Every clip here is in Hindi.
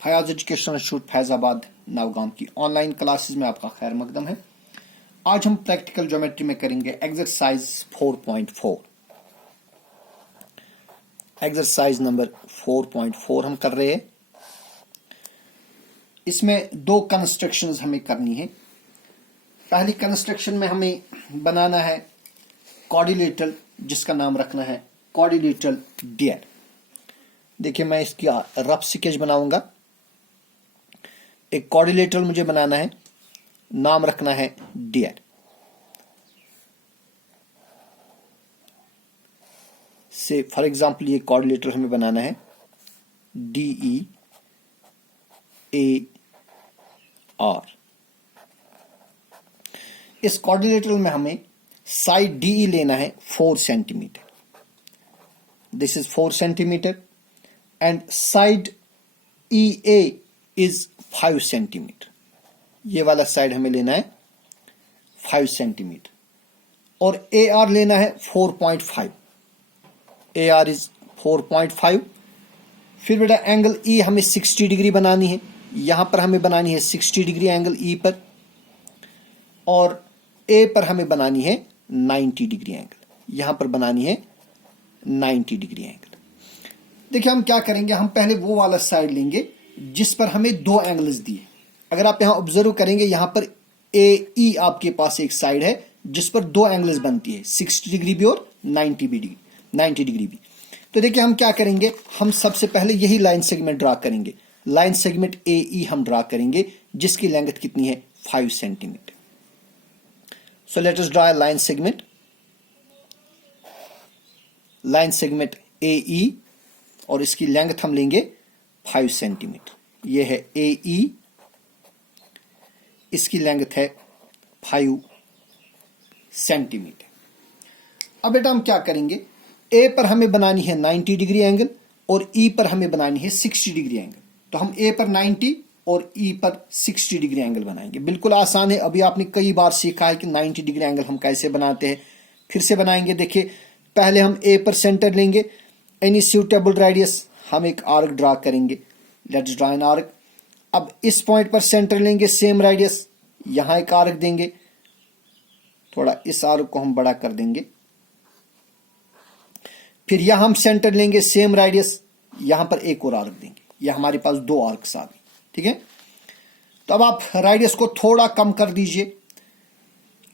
फयाज एजुकेशनल इंस्टीट्यूट फैजाबाद नवगाम की ऑनलाइन क्लासेस में आपका खैर मकदम है। आज हम प्रैक्टिकल ज्योमेट्री में करेंगे एक्सरसाइज 4.4। एक्सरसाइज नंबर 4.4 हम कर रहे हैं। इसमें दो कंस्ट्रक्शंस हमें करनी है। पहली कंस्ट्रक्शन में हमें बनाना है क्वाड्रिलेटरल, जिसका नाम रखना है क्वाड्रिलेटरल डियर। देखिए मैं इसकी रफ स्केच बनाऊंगा। एक क्वाड्रिलेटरल मुझे बनाना है, नाम रखना है डियर। से फॉर एग्जांपल ये क्वाड्रिलेटरल हमें बनाना है DEAR। इस क्वाड्रिलेटरल में हमें साइड DE लेना है 4 centimetre. This is 4 centimetre and side EA is 5 centimetre. ये वाला साइड हमें लेना है 5 सेंटीमीटर और AR लेना है 4.5। AR is 4.5। फिर बेटा एंगल E हमें 60 डिग्री बनानी है। यहां पर हमें बनानी है 60 डिग्री एंगल E पर, और A पर हमें बनानी है 90 डिग्री एंगल। यहां पर बनानी है 90 डिग्री एंगल। देखिए हम क्या करेंगे, हम पहले वो वाला साइड लेंगे जिस पर हमें दो एंगल्स दिए। अगर आप यहां ऑब्जर्व करेंगे, यहां पर AE आपके पास एक साइड है जिस पर दो एंगल्स बनती है, 60 डिग्री भी और 90 डिग्री भी। तो देखिए हम क्या करेंगे, हम सबसे पहले यही लाइन सेगमेंट ड्रा करेंगे। लाइन सेगमेंट AE हम ड्रा करेंगे जिसकी लेंथ कितनी है 5 centimetre. So let us draw a line segment. Line segment AE और इसकी लेंथ हम लेंगे 5 सेंटीमीटर। यह है AE, इसकी लेंथ है 5 सेंटीमीटर। अब बेटा हम क्या करेंगे, A पर हमें बनानी है 90 डिग्री एंगल और E पर हमें बनानी है 60 डिग्री एंगल। तो हम A पर 90 और E पर 60 डिग्री एंगल बनाएंगे। बिल्कुल आसान है। अभी आपने कई बार सीखा है कि 90 डिग्री एंगल हम कैसे बनाते हैं। फिर से बनाएंगे। देखिए पहले हम A पर सेंटर लेंगे, एनी सूटेबल रेडियस, हम एक आर्क ड्रा करेंगे। Let's draw an arc. अब इस पॉइंट पर सेंटर लेंगे, सेम रेडियस, यहां एक आर्क देंगे। थोड़ा इस आर्क को हम बड़ा कर देंगे। फिर यहां हम सेंटर लेंगे, सेम रेडियस, यहां पर एक और आर्क देंगे। यह हमारे पास दो आर्क्स आ गए। ठीक है, तो अब आप रेडियस को थोड़ा कम कर दीजिए।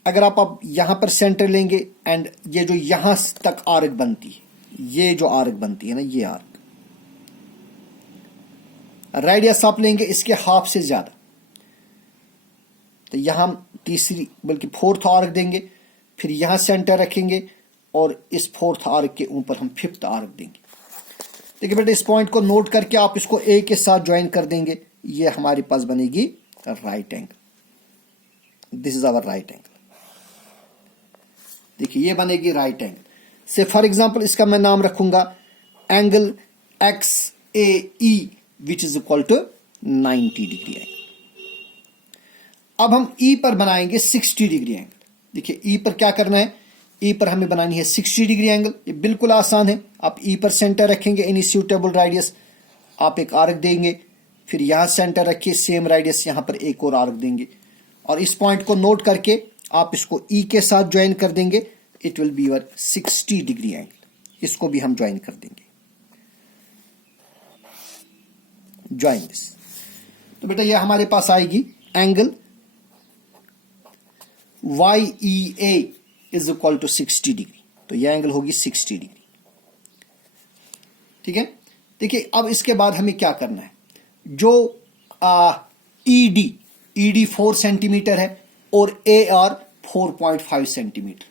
अगर आप अब यहां पर सेंटर लेंगे एंड ये जो यहां तक आर्क बनती है, ये जो आर्क बनती है ना, ये आर्क, रेडियस आप लेंगे इसके हाफ से ज्यादा। तो यहां हम तीसरी बल्कि फोर्थ आर्क देंगे। फिर यहां सेंटर रखेंगे और इस फोर्थ आर्क के ऊपर हम फिफ्थ आर्क देंगे। देखिए बेटा इस पॉइंट को नोट करके आप इसको A के साथ ज्वाइन कर देंगे। ये हमारे पास बनेगी right angle. This is our right angle. देखिए ये बनेगी right angle. So for example इसका मैं नाम रखूंगा angle XAE which is equal to 90 degree angle. अब हम E पर बनाएंगे 60 डिग्री एंगल। देखिए E पर क्या करना है, E पर हमें बनानी है 60 डिग्री एंगल। ये बिल्कुल आसान है। आप E पर सेंटर रखेंगे, एनी सूटेबल रेडियस, आप एक आर्क देंगे। फिर यहां सेंटर रखिए, सेम रेडियस, यहां पर एक और आर्क देंगे और इस पॉइंट को नोट करके आप इसको E के साथ ज्वाइन कर देंगे। It will be your 60 degree angle. इसको भी हम ज्वाइन कर देंगे। Join this. तो बेटा ये हमारे पास आएगी angle YEA is equal to 60 degree. तो यह एंगल होगी 60 डिग्री। ठीक है, देखिए अब इसके बाद हमें क्या करना है, जो ED 4 सेंटीमीटर है और AR 4.5 सेंटीमीटर।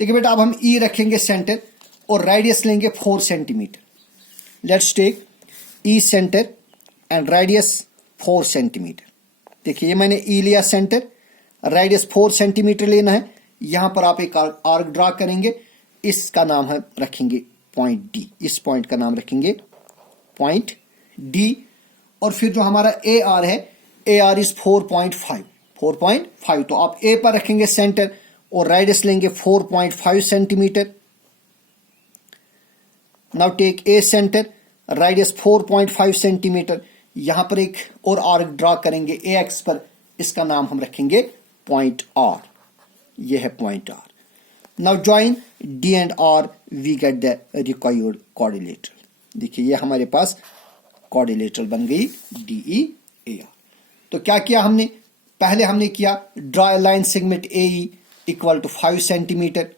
देखिए बेटा अब हम E रखेंगे सेंटर और रेडियस लेंगे 4 centimetre. Let's take E centre and radius 4 centimetre. देखिए ये मैंने E लिया सेंटर, रेडियस 4 सेंटीमीटर लेना है। यहां पर आप एक आर्क ड्रा करेंगे। इसका नाम है रखेंगे पॉइंट D। इस पॉइंट का नाम रखेंगे पॉइंट D। और फिर जो हमारा AR है, AR इज 4.5। तो आप A पर रखेंगे सेंटर और रेडियस लेंगे 4.5 centimetre. Now take A centre, radius 4.5 centimetre. यहां पर एक और आर्क ड्रा करेंगे ए एक्स पर, इसका नाम हम रखेंगे पॉइंट आर। ये है point R. Now join D and R, we get the required quadrilateral. देखिए ये हमारे पास क्वाड्रिलेटरल बन गई डीई ए आर। तो क्या किया हमने, पहले हमने किया draw line segment A equal to 5 centimetre.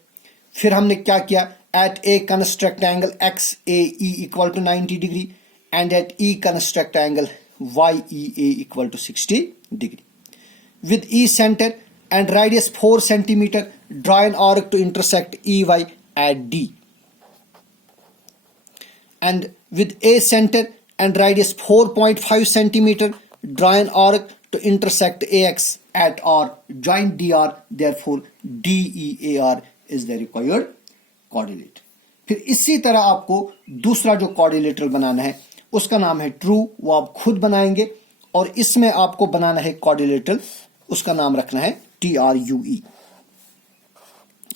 फिर हमने क्या किया, at A construct angle X A E equal to 90 degree and at E construct angle Y E A equal to 60 degree with E center and radius 4 centimeter, draw an arc to intersect EY at D. And with A center and radius 4.5 centimeter, draw an arc to intersect AX at R. Join DR, therefore DEAR is the required coordinate. फिर इसी तरह आपको दूसरा जो कोऑर्डिनेटर बनाना है उसका नाम है ट्रू, वो आप खुद बनाएंगे। और इसमें आपको बनाना है कोऑर्डिनेटर, उसका नाम रखना है TRUE।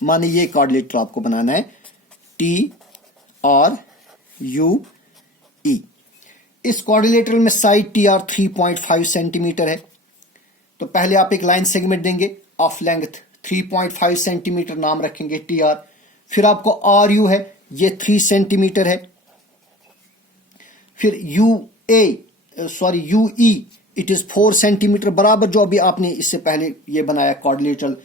माने ये कोऑर्डिनेटर आपको बनाना है TRUE। इस कोऑर्डिनेटर में साइड TR 3.5 सेंटीमीटर है। तो पहले आप एक लाइन सेगमेंट देंगे ऑफ लेंथ 3.5 सेंटीमीटर, नाम रखेंगे TR। फिर आपको RU है, ये 3 सेंटीमीटर है। फिर UE इट इज 4 सेंटीमीटर, बराबर जो अभी आपने इससे पहले ये बनाया कोऑर्डिनेटर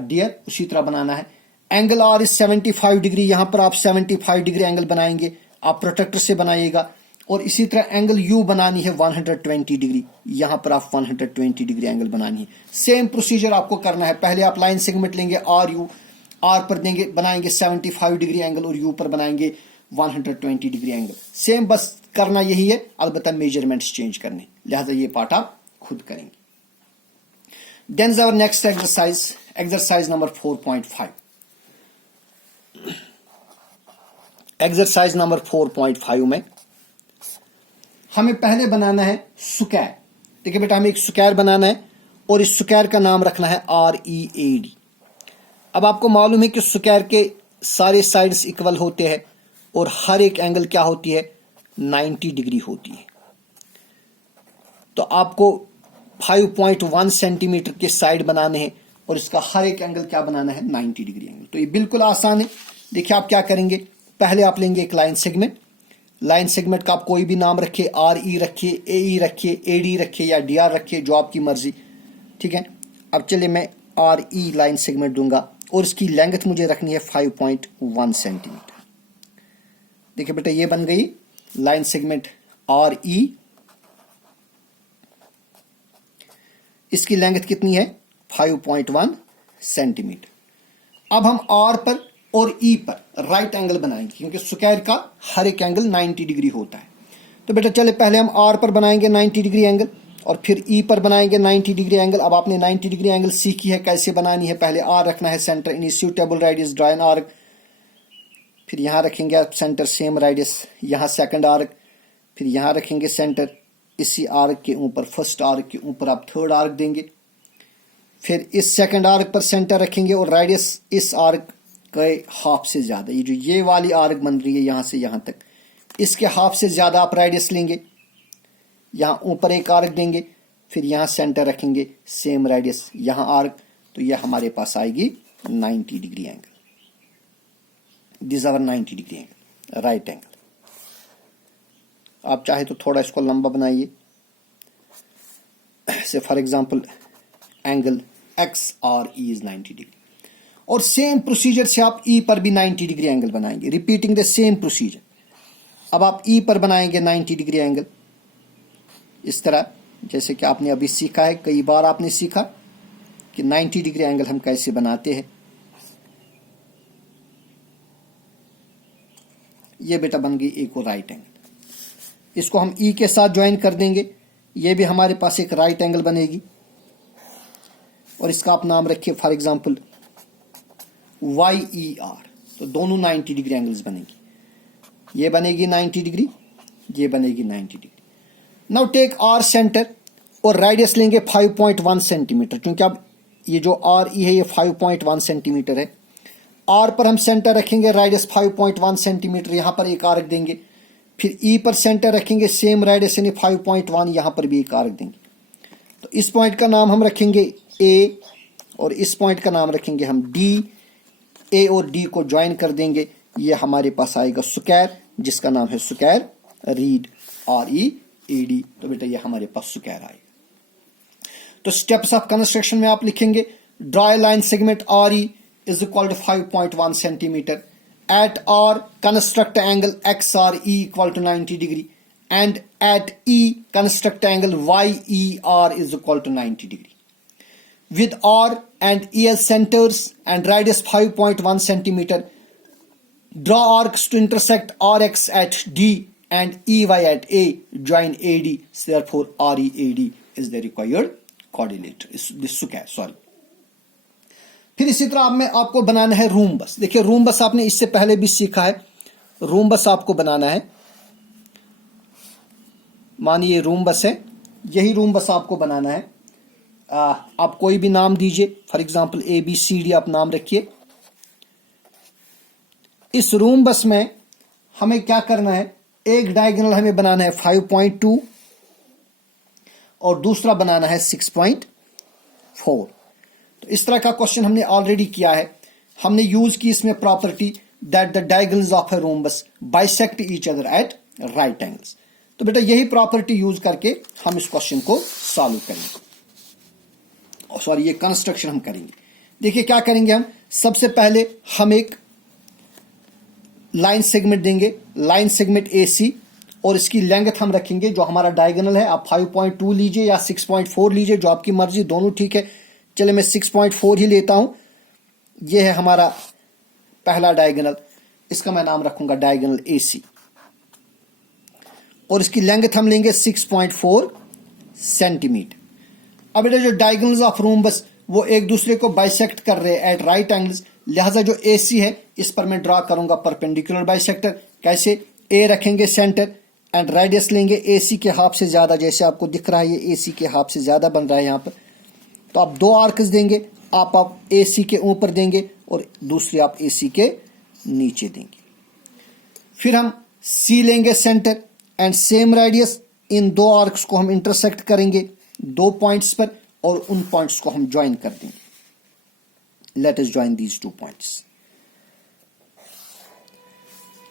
डियर, उसी तरह बनाना है। एंगल आर इज 75 डिग्री, यहां पर आप 75 डिग्री एंगल बनाएंगे, आप प्रोटेक्टर से बनाइएगा। और इसी तरह एंगल यू बनानी है 120 डिग्री, यहां पर आप 120 डिग्री एंगल बनानी है। सेम प्रोसीजर आपको करना है, पहले आप लाइन सेगमेंट लेंगे आर यू, आर पर देंगे बनाएंगे 75 डिग्री एंगल और यू पर बनाएंगे 120 डिग्री एंगल। सेम बस करना यही है, अलबत्ता मेजरमेंट्स चेंज करने, लिहाजा ये पार्ट आप खुद करेंगे। Then is our next exercise, exercise number 4.5। Exercise number 4.5 में हमें पहले बनाना है स्क्वायर। देखिए बेटा, हमें एक स्क्वायर बनाना है और इस स्क्वायर का नाम रखना है READ। अब आपको मालूम है कि स्क्वायर के सारे साइड्स इक्वल होते हैं और हर एक एंगल क्या होती है, 90 डिग्री होती है। तो आपको 5.1 सेंटीमीटर के साइड बनाने हैं और इसका हर एक एंगल क्या बनाना है, 90 डिग्री एंगल। तो ये बिल्कुल आसान है। देखिए आप क्या करेंगे, पहले आप लेंगे एक लाइन सेगमेंट, लाइन सेगमेंट का आप कोई भी नाम रखिए, RE रखिए, AE रखिए, AD रखिए या DR रखिए, जो आपकी मर्जी, ठीक है। अब चलिए मैं RE लाइन सेगमेंट दूंगा और इसकी लेंथ मुझे रखनी है 5.1 सेंटीमीटर। देखिए बेटा, ये बन गई लाइन सेगमेंट RE। इसकी लेंथ कितनी है, 5.1 सेंटीमीटर। अब हम R पर और E पर राइट एंगल बनाएंगे, क्योंकि स्क्वायर का हर एक एंगल 90 डिग्री होता है। तो बेटा चले पहले हम R पर बनाएंगे 90 डिग्री एंगल और फिर E पर बनाएंगे 90 डिग्री एंगल। अब आपने 90 डिग्री एंगल सीखी है कैसे बनानी है। पहले R रखना है centre, in suitable radius draw an arc. फिर यहाँ रखेंगे आप सेंटर, सेम रेडियस, यहाँ सेकंड आर्क। फिर यहाँ रखेंगे सेंटर, इसी आर्क के ऊपर, फर्स्ट आर्क के ऊपर आप थर्ड आर्क देंगे। फिर इस सेकंड आर्क पर सेंटर रखेंगे और रेडियस इस आर्क के हाफ से ज़्यादा, ये जो ये वाली आर्क बन रही है यहाँ से यहाँ तक, इसके हाफ से ज़्यादा आप रेडियस लेंगे। यहाँ ऊपर एक आर्क देंगे, फिर यहाँ सेंटर रखेंगे, सेम रेडियस, यहाँ आर्क। तो यह हमारे पास आएगी 90 degree angle. This our 90 degree angle, right angle. आप चाहे तो थोड़ा इसको लंबा बनाइए, so for example angle XRE is 90 degree. और सेम प्रोसीजर से आप E पर भी 90 डिग्री एंगल बनाएंगे, रिपीटिंग द सेम प्रोसीजर। अब आप E पर बनाएंगे 90 डिग्री एंगल इस तरह, जैसे कि आपने अभी सीखा है, कई बार आपने सीखा कि 90 डिग्री एंगल हम कैसे बनाते हैं। ये बेटा बन गई एक और राइट एंगल। इसको हम E के साथ ज्वाइन कर देंगे, ये भी हमारे पास एक राइट एंगल बनेगी। और इसका आप नाम रखिए फॉर एग्जांपल YER। तो दोनों 90 डिग्री एंगल्स बनेगी, ये बनेगी 90 डिग्री, ये बनेगी 90 degree. Now take R centre और रेडियस लेंगे 5.1 सेंटीमीटर, क्योंकि अब ये जो RE है ये 5.1 सेंटीमीटर है। R पर हम सेंटर रखेंगे, रेडियस 5.1 सेंटीमीटर, यहाँ पर एक आर्क देंगे। फिर ई पर सेंटर रखेंगे, सेम रेडियस यानी 5.1, यहां पर भी एक आर्क देंगे। तो इस पॉइंट का नाम हम रखेंगे ए और इस पॉइंट का नाम रखेंगे हम डी। ए और डी को ज्वाइन कर देंगे, ये हमारे पास आएगा स्क्वायर, जिसका नाम है स्क्वायर रीड, READ। तो बेटा ये हमारे पास स्क्वायर आएगा। तो स्टेप्स ऑफ कंस्ट्रक्शन में आप लिखेंगे draw line segment RE is equal to 5.1 centimetre. At R construct angle XRE equal to 90 degree and at E construct angle YER is equal to 90 degree. With R and EL centers and radius 5.1 centimeter, draw arcs to intersect RX at D and EY at A, join AD, so therefore READ is the required coordinate, this square, sorry. फिर इसी तरह में आपको बनाना है रूम बस। देखिए रूम बस आपने इससे पहले भी सीखा है, रूम बस आपको बनाना है। मानिए रूम बस है, यही रूम बस आपको बनाना है। आप कोई भी नाम दीजिए, फॉर एग्जांपल ABCD आप नाम रखिए। इस रूम बस में हमें क्या करना है, एक डायगोनल हमें बनाना है 5.2 और दूसरा बनाना है 6.4। तो इस तरह का क्वेश्चन हमने ऑलरेडी किया है। हमने यूज की इसमें property that the diagonals of a rhombus bisect each other at right angles. तो बेटा यही प्रॉपर्टी यूज करके हम इस क्वेश्चन को सॉल्व करेंगे, और सॉरी ये कंस्ट्रक्शन हम करेंगे। देखिए क्या करेंगे हम, सबसे पहले हम एक लाइन सेगमेंट देंगे, लाइन सेगमेंट AC, और इसकी लेंथ हम रखेंगे जो हमारा डायगोनल है। आप 5.2 लीजिए या 6.4 लीजिए, जो आपकी मर्जी, दोनों ठीक है। चले मैं 6.4 ही लेता हूं। यह है हमारा पहला डायगोनल, इसका मैं नाम रखूंगा डायगोनल AC, और इसकी लेंथ हम लेंगे 6.4 सेंटीमीटर। अब बेटा जो डायगोनल्स ऑफ रूम बस वो एक दूसरे को बाइसेक्ट कर रहे हैं एट राइट एंगल्स, लिहाजा जो AC है इस पर मैं ड्रॉ करूंगा परपेंडिकुलर बाइसेक्टर। कैसे, A रखेंगे सेंटर एंड रेडियस लेंगे AC के हाफ से ज्यादा, जैसे आपको दिख रहा है ये AC के हाफ से ज्यादा बन रहा है यहां पर। तो आप दो आर्क्स देंगे, आप AC के ऊपर देंगे और दूसरी आप AC के नीचे देंगे। फिर हम C लेंगे सेंटर एंड सेम रेडियस, इन दो आर्क्स को हम इंटरसेक्ट करेंगे दो पॉइंट्स पर और उन पॉइंट्स को हम ज्वाइन कर देंगे। Let us join these two points.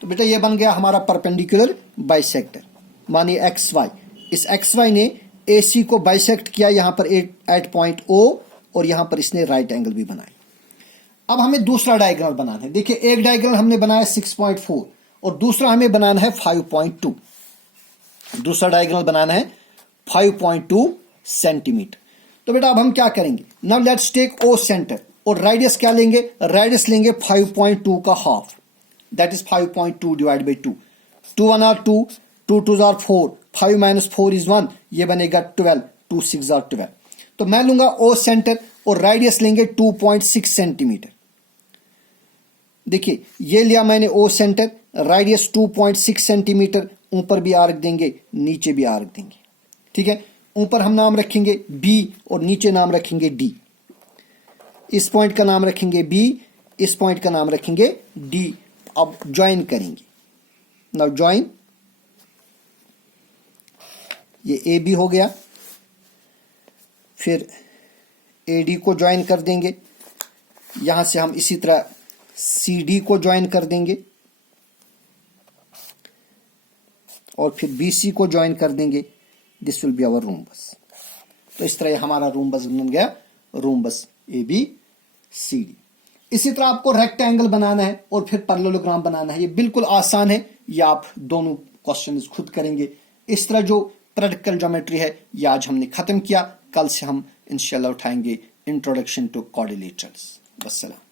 तो बेटा ये बन गया हमारा परपेंडिकुलर बाइसेक्टर। मानिए XY, इस XY ने AC को बाइसेक्ट किया यहां पर एट पॉइंट O, और यहां पर इसने राइट एंगल भी बनाया। अब हमें दूसरा डायगोनल बनाना है। देखिए एक डायगोनल हमने बनाया 6.4 और दूसरा हमें बनाना है 5.2। दूसरा डायगोनल बनाना है 5.2 सेंटीमीटर। तो बेटा अब हम क्या करेंगे, now let's take O centre, और रेडियस क्या लेंगे, रेडियस लेंगे 5.2 का half, that is 5.2 divide by 2। 2 1 are 2, 2 2 are 4, 5 minus 4 is 1, ये बनेगा 12, 2 6 आर 12। तो मैं लूंगा O सेंटर और रेडियस लेंगे 2.6 सेंटीमीटर। देखिए ये लिया मैंने O सेंटर, रेडियस 2.6 सेंटीमीटर, ऊपर भी आर्क देंगे नीचे भी आर्क देंगे, ठीक है। ऊपर हम नाम रखेंगे B और नीचे नाम रखेंगे D। इस पॉइंट का नाम रखेंगे B, इस पॉइंट का नाम रखेंगे D। अब ज्वाइन करेंगे, नाउ ज्वाइन, ये AB हो गया। फिर AD को ज्वाइन कर देंगे, यहां से हम इसी तरह CD को ज्वाइन कर देंगे और फिर BC को ज्वाइन कर देंगे। This will be our rhombus. तो इस तरह हमारा रूम बस बन गया, रूम बस ABCD। इसी तरह आपको रेक्टेंगल बनाना है और फिर पैरेललोग्राम बनाना है। ये बिल्कुल आसान है, ये आप दोनों क्वेश्चंस खुद करेंगे। इस तरह जो प्रैक्टिकल ज्योमेट्री है ये आज हमने खत्म किया। कल से हम इंशाल्लाह उठाएंगे इंट्रोडक्शन टू कोऑर्डिनेटर्स। वस्सलाम।